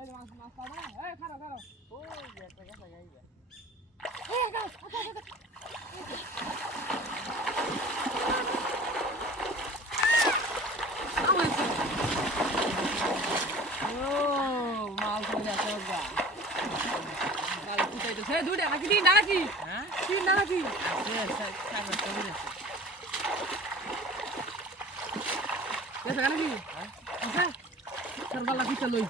এই মাছ মাছ পাবা না এই খারাপ খারাপ ওই যে একটা কাঁচা গাইবা এই গাছ ও মাছ ধরে আছে ওগা তাহলে কুটাই তো সে দুইটা নাকি তিনটা নাকি হ্যাঁ তিনটা নাকি আছে সাগর তো আছে Biasa kan lagi? Bisa? Serba lagi celui.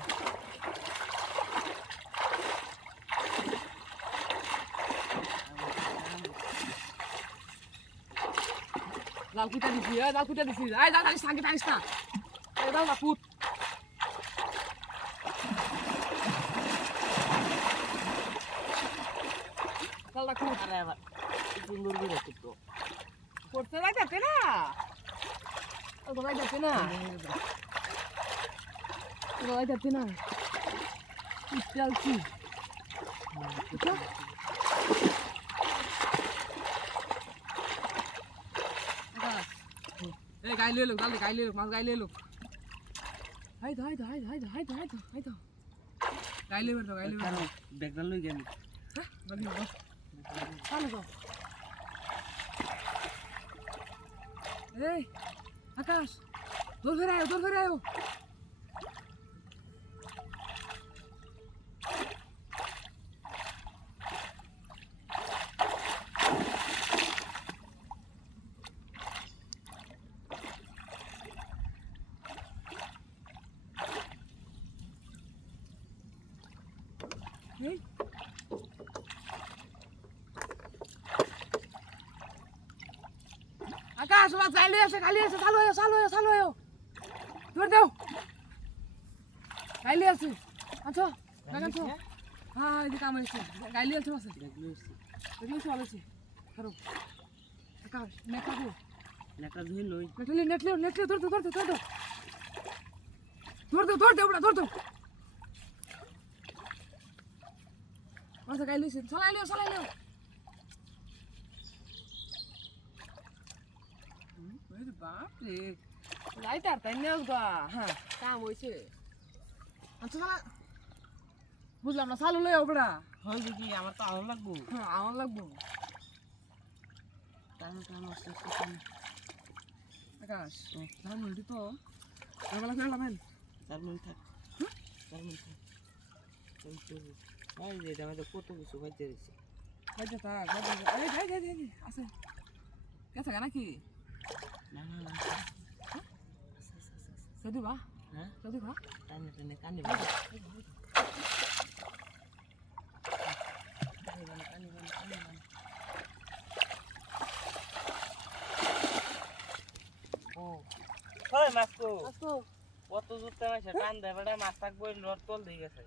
Lalu kita di sini, lalu kita di sini. Ayo, jangan sakit aja, tak? Ayo, dah takut. Kalau takut, আরে আবার সুন্দর করে তো করতে যাচ্ছে না? Gawai যাচ্ছে না? Gawai যাচ্ছে না? Istialsi. Itu? Eh, gai le lo, dale, gai le lo, mas gai le lo. Hai to. Gai le berto, gai le berto. কারণ ব্যাকগ্রাউন্ড লই গেলি Hah? Bagi bos. Sana to. Eh, Akash. Dor fere ayo. Hey. Akash, mas gai le আছে, চালু আyo. ধর দাও গাইলে আছে আচ্ছা লাগাছো হ্যাঁ এই কাম আছে গাইলে আছে আছে দেখলি ভালো আছে ধরো আকাশ নেকাবো নেটা ধুই লই নেটলে ধর দে ওটা আচ্ছা গাইলে আছে চালাই লিও ওরে বাপ রে লাইটার তাই নেও গা হ্যাঁ কাম হইছে আচ্ছা শালা বুঝলাম না চালু লই ওপড়া হয় কি আমার তো আলো লাগবো হ্যাঁ আমার লাগবো টান আছে আকাশ ধান মুড়ি তো এবেলা করে লামেন চার মিনিট থাক এই যে এটা আমাদের কত কিছু বাইতে রয়েছে বাইতে থাক এই আছে গেছে নাকি না যদি বা হ্যাঁ টানে কানে ও হয় মাসকো কত জুতে মাছ টান দেয় বেটা মাছ থাকবো লট তল দিয়ে গেছে